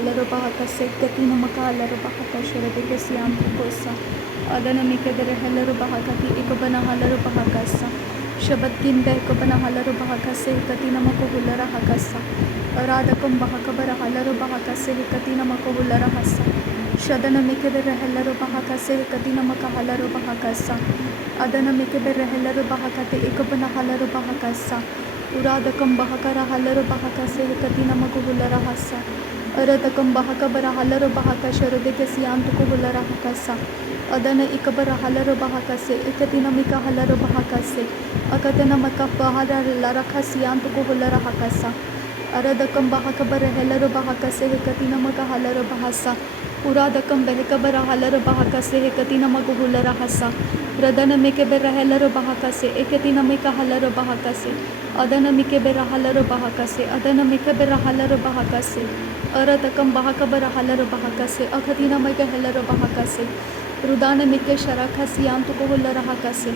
halaro bahakase katina maka halaro bahakashara de kesiam kosa adana mike bere halaro bahakati ekabana halaro bahakasa shabat kinda ekabana halaro bahakase katina mako hulara hakasa radakam bahakabara halaro bahakase katina mako hulara hasa shadana mike bere halaro bahakase katina maka halaro bahakasa adana mike bere halaro bahakati ekabana halaro bahakasa uradakam bahakara halaro bahakase katina mako hulara hasa aradakam bahakabara halaro bahakashara de kesiam ko hulara hakasa adana ikabara halaro bahakase ekatina mika halaro bahakase akatana maka bahara larakasiam ko hulara hakasa aradakam bahakabara halaro bahakase ekatina maka halaro bahasa uradakam behekabara halaro bahakase ekatina mako hulara hasa radana mike bera halaro bahakase ekatina mika halaro bahakase adana mike bera halaro bahakase adana mike bera halaro bahakase aradakam bahakabara halaro bahakase akatina mika halaro bahakase rudana mike sharakasiam ko hulara hakase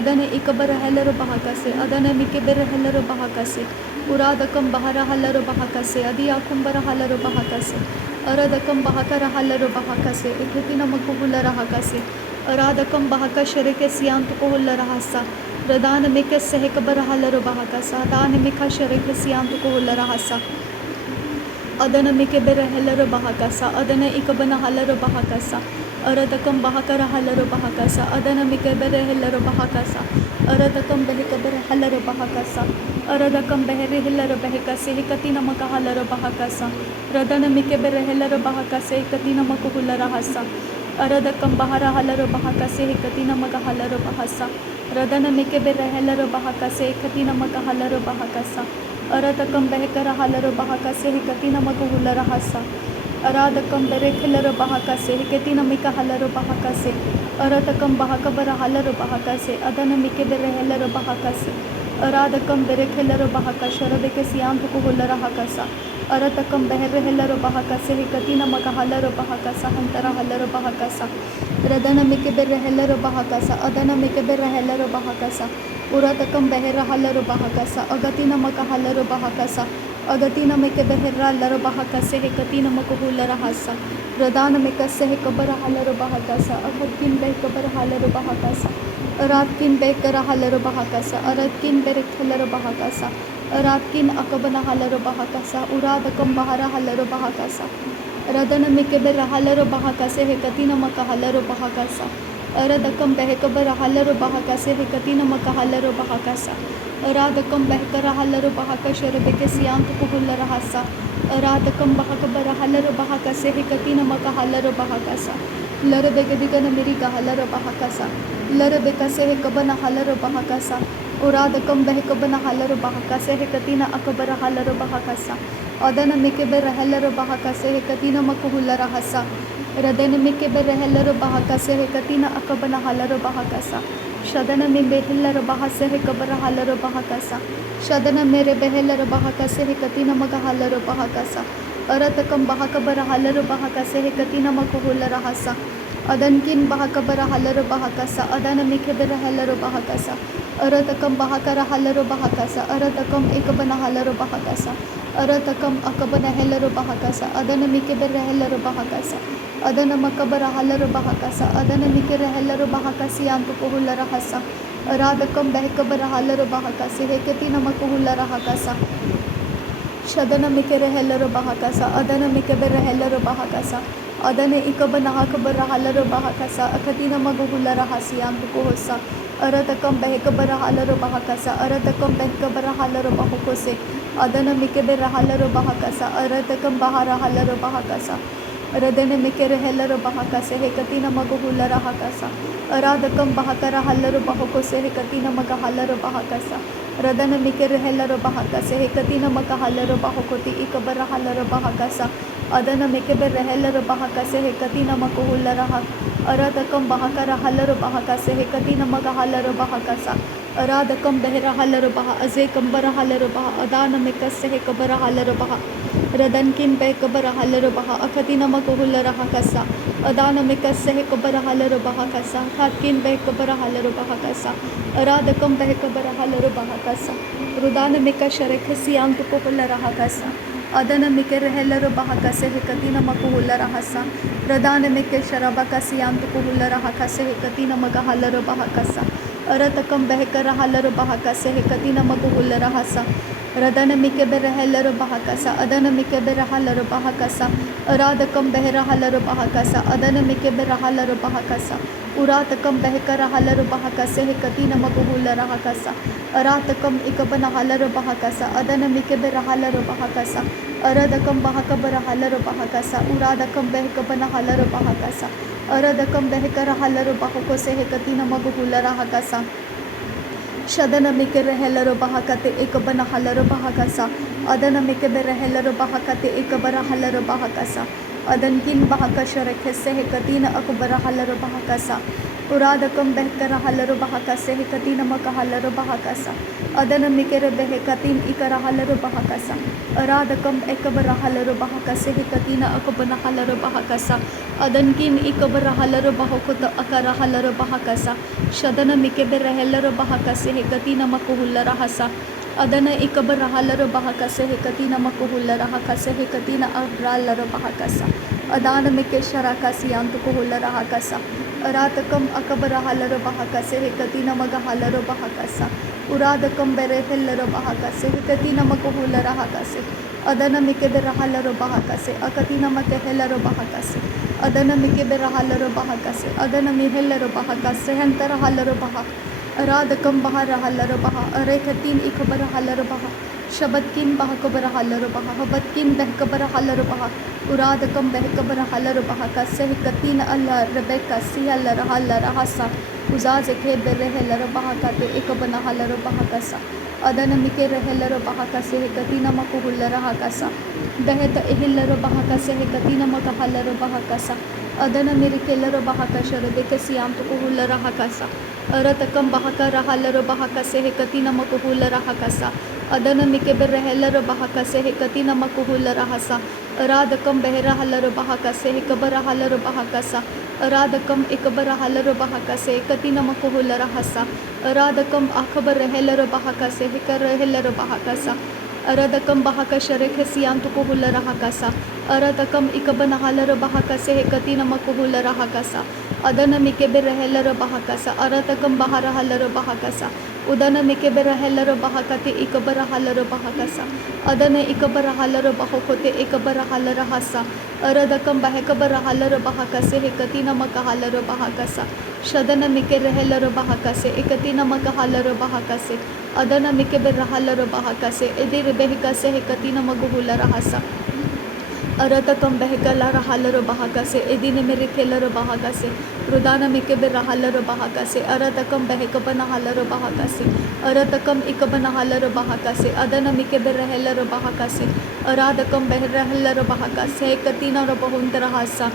adana ikabara halaro bahakase adana mike bera halaro bahakase uradakam bahara halaro bahakase adiyakum bara halaro bahakase aradakam bahakara halaro bahakase ekatina mako hulara hakase aradakam bahakashara kesiam ko hulara hasa radana mike sehekabara halaro bahakasa adana mika sharaka siam ko hulara hasa adana mike bera halaro bahakasa adana ikabana halaro bahakasa aradakam bahakara halaro bahakasa adana mike bera halaro bahakasa aradakam behekabara halaro bahakasa aradakam beheri halaro bahakase hikatina maka halaro bahakasa radana mike bera halaro bahakase hikatina maka hulara hasa aradakam bahara halaro bahakase hikatina maka halaro bahasa radana mike bera halaro bahakase hikatina maka halaro bahakasa aradakam behekara halaro bahakase hikatina maka hulara hasa aradakam berek halaro bahakase hikatina mika halaro bahakase aradakam bahakabara halaro bahakase adana mike bera halaro bahakase aradakam berek halaro bahakashara de kesiam ko hulara hakasa aradakam beher halaro bahakase hikatina maka halaro bahakasa hantara halaro bahakasa radana mike bera halaro bahakasa adana mike bera halaro bahakasa uradakam behera halaro bahakasa agatina maka halaro bahakasa agatina mike behera halaro bahakase hikatina maka hulara hasa radana mike sehekabara halaro bahakasa agatkin behekabara halaro bahakasa aradkin behekara halaro bahakasa aradkin berek halaro bahakasa aradkin akabana halaro bahakasa uradakam bahara halaro bahakasa radana mike bera halaro bahakase hikatina maka halaro bahakasa aradakam behekabara halaro bahakase hikatina maka halaro bahakasa aradakam behekara halaro bahakashara de kesiam ko hulara hasa aradakam bahakabara halaro bahakase hikatina maka halaro bahakasa larabegadiga meri ka halaro bahakasa larabekase hikabana halaro bahakasa uradakam behekabana halaro bahakase hikatina akabara halaro bahakasa adana mike bera halaro bahakase hikatina maka hulara hasa radana mike bera halaro bahakase hikatina akabana halaro bahakasa shadana me behilaro bahase hikabara halaro bahakasa shadana mere behilaro bahakase hikatina maka halaro bahakasa aradakam bahakabara halaro bahakase hikatina maka hulara hasa adankin bahakabara halaro bahakasa adana mike bera halaro bahakasa aradakam bahakara halaro bahakasa aradakam ekabana halaro bahakasa aradakam akabana halaro bahakasa adana mike bera halaro bahakasa adana makabara halaro bahakasa adana mike halaro bahakasi antu ko hulara hasa aradakam behekabara halaro bahakasi heketina maka hulara hakasa shadana mike halaro bahakasa adana mike bera halaro bahakasa adana ikabana hakabara halaro bahakasa akatina maka hulara hasi antu ko hosa aradakam behekabara halaro bahakasa aradakam behekabara halaro bahakose adana mike bera halaro bahakasa aradakam bahara halaro bahakasa radana mike halaro bahakase hekatina maka hulara hakasa aradakam bahakara halaro bahakose hekatina maka halaro bahakasa radana mike halaro bahakase hekatina maka halaro bahakoti ikabara halaro bahakasa adana mike halaro bahakase hekatina maka hulara hak aradakam bahakara halaro bahakase hekatina maka halaro bahakasa aradakam behera halaro baha azekam bara halaro baha adana mike sehekabara halaro baha radankin behekabara halaro baha akatina maka hulara hakasa adana mike sehekabara halaro baha kasa hatkin behekabara halaro baha kasa aradakam behekabara halaro baha kasa rudana mike sharekasi antu ko hulara hakasa adana mike rehela bahaka se hekatina makuhula rahasa radana mike sharabaka siyantu kuhula rahaka se hekatina magahala bahaka sa aratakam behka rahala bahaka se hekatina makuhula rahasa radana mike berehela bahaka sa adana mike berahala bahaka sa aradakam behrahala bahaka sa adana mike berahala bahaka sa uratakam behka rahala bahaka se hekatina makuhula rahaka sa aratakam ikabana hala bahaka sa adana mike berahala bahaka sa aradakam bahaka berahala bahaka sa uradakam behka bana hala bahaka sa aradakam behka rahala bahako se hekatina makuhula rahaka sa shadana mike rehela bahakate ikabana hala bahaka sa adana mike berehela bahakate ikabara hala bahaka sa adankin bahaka sharekhe se hekatina akbara hala bahaka sa uradakam behkara hala bahaka se hekatina makahala bahaka sa adana mikere behekatin ikara hala bahaka sa aradakam ekabara hala bahaka se hekatina akbana hala bahaka sa adankin ikabara hala bahakota akara hala bahaka sa shadana mike berehela bahaka se hekatina makuhula rahasa adana ikabara hala bahaka se hekatina makuhula rahaka se hekatina abrala bahaka sa adana mike sharaka siyantu kuhula rahaka sa aratakam akabara hala bahaka se hekatina magahala bahaka sa uradakam berehela bahaka se hekatina makuhula rahaka se adana mike berahala bahaka se akatina makehela bahaka se adana mike berahala bahaka se adana mihela bahaka se hantara hala bahaka aradakam bahara hala baha arekatin ikabara hala baha shabatkin bahakabara hala baha habatkin behkabara hala baha uradakam behkabara hala baha kasse katina allah rebeka siyalla hala rahasa uzaze ke berehela baha kate ikabana hala baha kasa adana mike rehela baha kase katina makuhulla raha kasa beheta ehilla baha kase katina makahala baha kasa adana mirikela baha kashara dekasiyam to kuhulla raha kasa aratakam bahaka rahala bahaka se hekatina makuhula rahakasa adana mike berehela bahaka se hekatina makuhula rahasa aradakam behra hala bahaka se hekabara hala bahakasa aradakam ikabara hala bahaka se hekatina makuhula rahasa aradakam akhabar rehela bahaka se hekarehela bahakasa aradakam bahaka sharekhe siyantu kuhula rahakasa aradakam ikabana hala bahaka se hekatina makuhula rahakasa adana mike berehela bahakasa aratakam bahara hala bahakasa udana mike berehela bahakate ikabara hala bahakasa adana ikabara hala bahakote ikabara hala rahasa aradakam bahakabara hala bahakase hekatina makahala bahakasa shadana mike rehela bahakase ekatina makahala bahakase adana mike berehela bahakase edir behikase hekatina maguhula rahasa aratakam behkala rahala bahaka se edine mere khela bahaka se rudana mike be rahala bahaka se aratakam behkabana hala bahaka se aratakam ikabana hala bahaka se adana mike be rahela bahaka se aradakam behrahela bahaka se katina bahundra hasa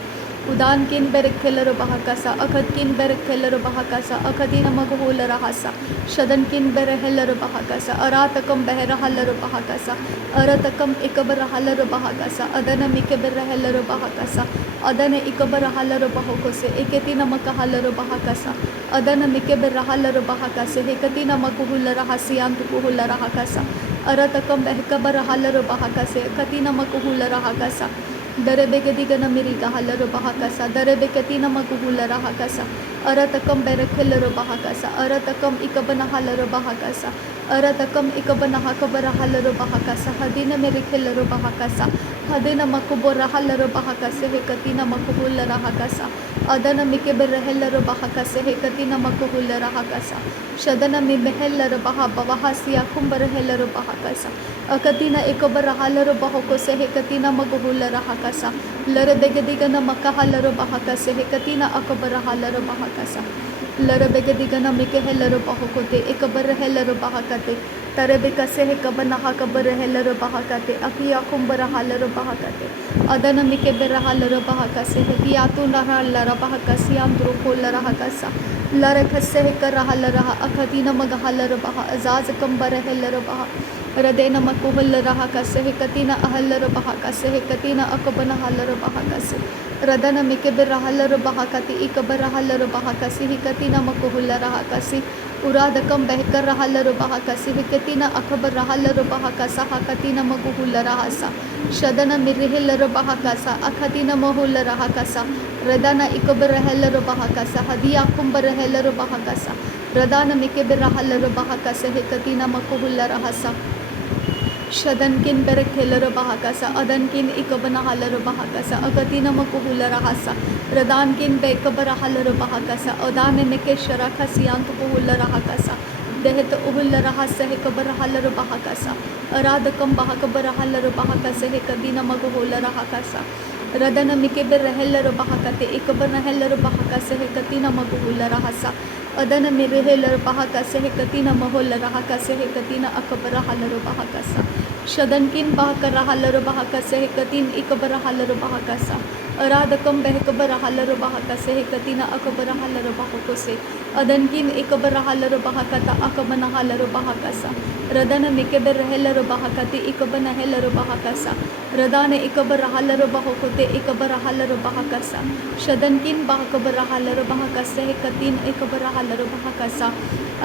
udan kin berekhela bahaka sa akhad kin berekhela bahaka sa akhadina maghula rahasa shadan kin berehela bahaka sa aratakam behrahala bahaka sa aratakam ikabara hala bahaka sa adana mike berehela bahaka sa adana ikabara hala bahako se eketina makahala bahaka sa adana mike berhala bahaka se hekatina maghula rahasiyantu kuhula rahaka sa aratakam behkabara hala bahaka se katina maghula rahaka sa Darebegediga miriga halaro bahakasa, darebeketina maguhula rahakasa, aratakam berekelero bahakasa, aratakam ikabana halaro bahakasa, aratakam ikabana hakabara halaro bahakasa, hadina merikelero bahakasa, hadina makubora halaro bahakasa, hekatina makuhula rahakasa, adana mikebere helero bahakasa, hekatina makuhula rahakasa, shadana mibehellero bahabahasiya kumbere helero bahakasa, akatina ikabara halaro bahakose, hekatina maguhula rahakasa. Lara begadigana makahalaro bahakase hekatina akabara halaro bahakasa lara begadigana mike helaro bahakote ekabara helaro bahakate tarebekase hekabana hakabara helaro bahakate akiya kumbara halaro bahakate adana mike bera halaro bahakase hekiyatu lara bahakasi andro kolara hakasa lara kase hekara halara akatina magahalaro bah azaz kambara helaro bah Radena makuhul rahaka se katina ahallar bahaka se katina akabana hallar bahaka se radana mikebir hallar bahakati ikabara hallar bahaka se katina makuhul rahaka se Uradakam behkar rahalaru bahakasi hikatina akabar rahalaru bahakasa hakatina maguhula rahasa shadana mirihelaru bahakasa akatina mahula rahakasa radana ikabar rahalaru bahakasa hadiya kumbar rahalaru bahakasa radana mikibir rahalaru bahakasa hikatina maguhula rahasa Shadankin berekelero bahakasa adankin ikabana halero bahakasa agatina makuhula rahasa radankin bekabara halero bahakasa adane mekeshara khasiyantu kuhula rahakasa dehet uhulla rahasa hekabara halero bahakasa aradakam bahakabara halero bahakasa hekadina makuhula rahakasa radana mikebe rehelero bahakate ikabana helero bahakasa hekatina makuhula rahasa adana mirehelo bahakasa hekatina mahulla rahakasa hekatina akabara halero bahakasa Shadankin bahakara halaro bahakasa hekatin ikabara halaro bahakasa aradakam behkabara halaro bahakasa hekatina akabara halaro bahakose adankin ikabara halaro bahakata akabana halaro bahakasa radana mikeber helaro bahakati ikabana helaro bahakasa radane ikabara halaro bahakote ikabara halaro bahakasa shadankin bahakabara halaro bahakasa hekatin ikabara halaro bahakasa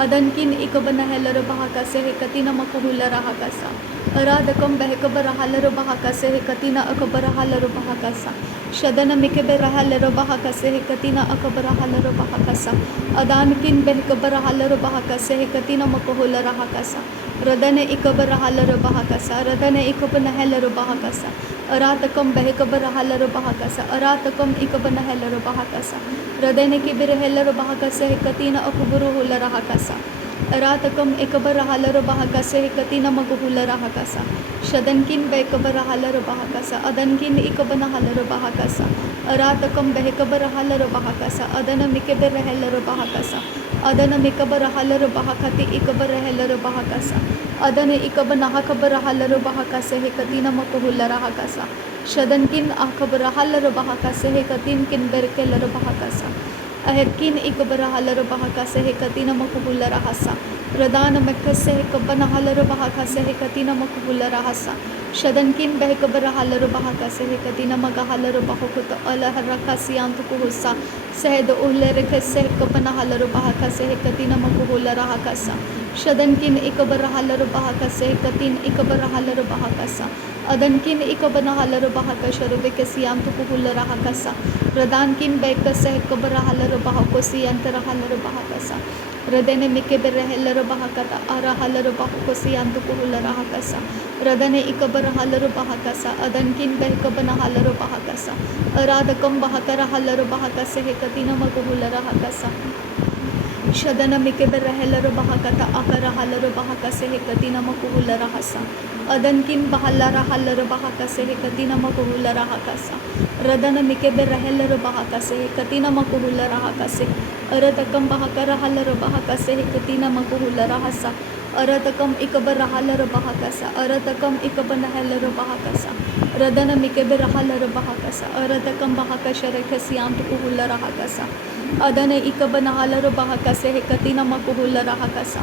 adankin ikabana helaro bahakasa hekatina makuhula rahakasa Aradakam behkabara halaro bahakasa hekatina akabara halaro bahakasa shadana mikebera halaro bahakasa hekatina akabara halaro bahakasa adankin behkabara halaro bahakasa hekatina makuhula rahakasa radane ikabara halaro bahakasa radane ikabana halaro bahakasa aradakam behkabara halaro bahakasa aradakam ikabana halaro bahakasa radane kibere halaro bahakasa hekatina akuburu hula rahakasa Aratakam ekabara halaro bahakasa hekatina maguhula rahakasa shadankin bekabara halaro bahakasa adankin ikabana halaro bahakasa aratakam behkabara halaro bahakasa adana mikebera halaro bahakasa adana mikabara halaro bahakati ikabara halaro bahakasa adana ikabana hakabara halaro bahakasa hekatina maguhula rahakasa shadankin akabara halaro bahakasa hekatin kin berkelaro bahakasa Aherkin ikabara halaro bahakasa hekatina makuhula rahasa radana mekkase hekabana halaro bahakasa hekatina makuhula rahasa shadankin behkabara halaro bahakasa hekatina maga halaro bahakuta ala harakasiyantu kuhusa sehd uhlere khase hekabana halaro bahakasa hekatina makuhula rahakasa shadankin ikabara halaro bahakasa hekatin ikabara halaro bahakasa adankin ikabana halaro bahakasa rubekasiyantu kuhula rahakasa Radankin bekasa hekabara halaro bahakosi antara halaro bahakasa radane mikebere helaro bahakata ara halaro bahakosi antu kuhula rahakasa radane ikabara halaro bahakasa adankin bekabana halaro bahakasa aradakam bahakara halaro bahakasa hekatina makuhula rahakasa Shadana mikebere helaro bahakata akara halaro bahakasa hekatina makuhula rahasa adankin bahalara halaro bahakasa hekatina makuhula rahakasa radana mikebere helaro bahakasa hekatina makuhula rahakasa aratakam bahakara halaro bahakasa hekatina makuhula rahasa aratakam ikabara halaro bahakasa aratakam ikabana helaro bahakasa radana mikebere halaro bahakasa aratakam bahakasha rekhasiyantu kuhula rahakasa adane ikabana halaro bahakasa hekatina makuhula rahakasa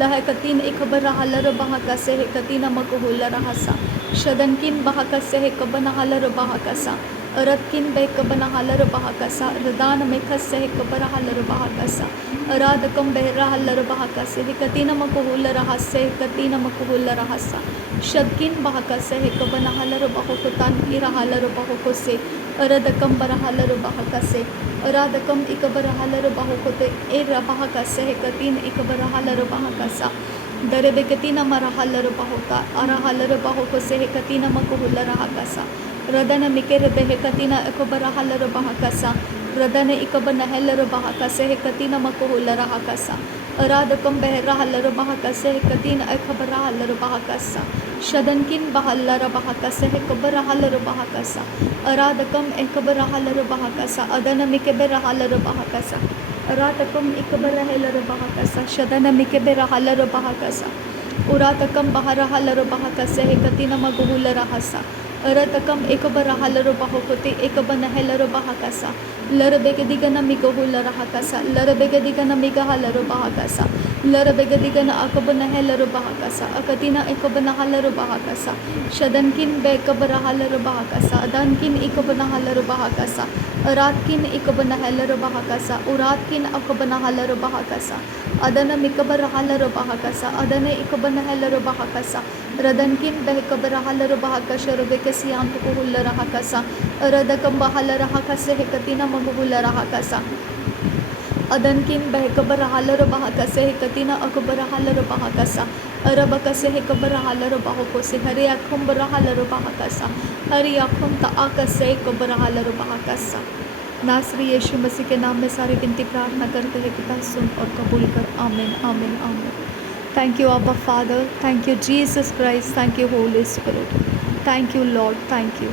lahakatin ikabara halaro bahakasa hekatina makuhula rahasa shadankin bahakasa hekabana halaro bahakasa aratkin bekabana halaro bahakasa radana mekhasa hekabara halaro bahakasa aradakam behra halaro bahakasa hekatina makuhula rahasa hekatina makuhula rahasa shadkin bahakasa hekabana halaro bahakutan ira halaro bahakose aradakam bara halaro bahakase aradakam ikabara halaro bahakote ira bahakasa hekatin ikabara halaro bahakasa darebekatina mara halaro bahaka ara halaro bahakose hekatina makuhula rahakasa radana mikere behekatina ekabara halaro bahakasa radana ikabana helaro bahakasa hekatina makuhula rahakasa aradakam behra halaro bahakasa hekatina ekabara halaro bahakasa shadankin bahallara bahakasa hekabara halaro bahakasa aradakam ekabara halaro bahakasa adana mikebera halaro bahakasa aradakam ikabara helaro bahakasa shadana mikebera halaro bahakasa uratakam bahara halaro bahakasa hekatina maguhula rahasa aratakam ekabara halaro bahakote ekabana helaro bahakasa larabegadiga na migohula rahakasa larabegadigana miga halaro bahakasa Larabegadigan akabanahellarubahakasa, akatina ikabanahalarubahakasa, shadankin bekabarahalarubahakasa, adankin ikabanahalarubahakasa, aratkin ikabanahalarubahakasa, uratkin akabanahalarubahakasa, adana mikabarahalarubahakasa, adana ikabanahalarubahakasa, radankin behekabarahalarubahakasa, rubekasiyan pukuhularahakasa, radakambahalarakasa, hekatina mamuhularahakasa, अदनकिन बहकबर हालर बहकसे हकतिना अकबर हालर बहकसा अरबकसे हकबर हालर बहकोसे हरे अखम बर हालर बहकसा हरि अखम ताकसे कबर हालर बहकसा। नासरी यीशु मसीह के नाम में सारी विनती प्रार्थना करते हैं, पिता सुन और कबूल कर। आमीन आमीन आमीन। थैंक यू अब्बा father, thank you Jesus Christ, thank you Holi spirit, thank you Lord, thank you.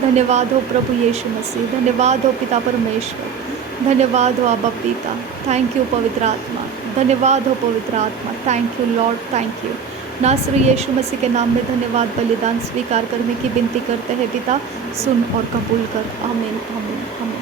धन्यवाद हो प्रभु यीशु मसीह, धन्यवाद हो पिता परमेश्वर, धन्यवाद हो अब्बा पिता, थैंक यू पवित्र आत्मा, धन्यवाद हो पवित्र आत्मा, thank you Lord, thank you. नासरी यीशु मसीह के नाम में धन्यवाद बलिदान स्वीकार करने की विनती करते हैं पिता, सुन और कबूल कर। आमीन आमीन आमीन।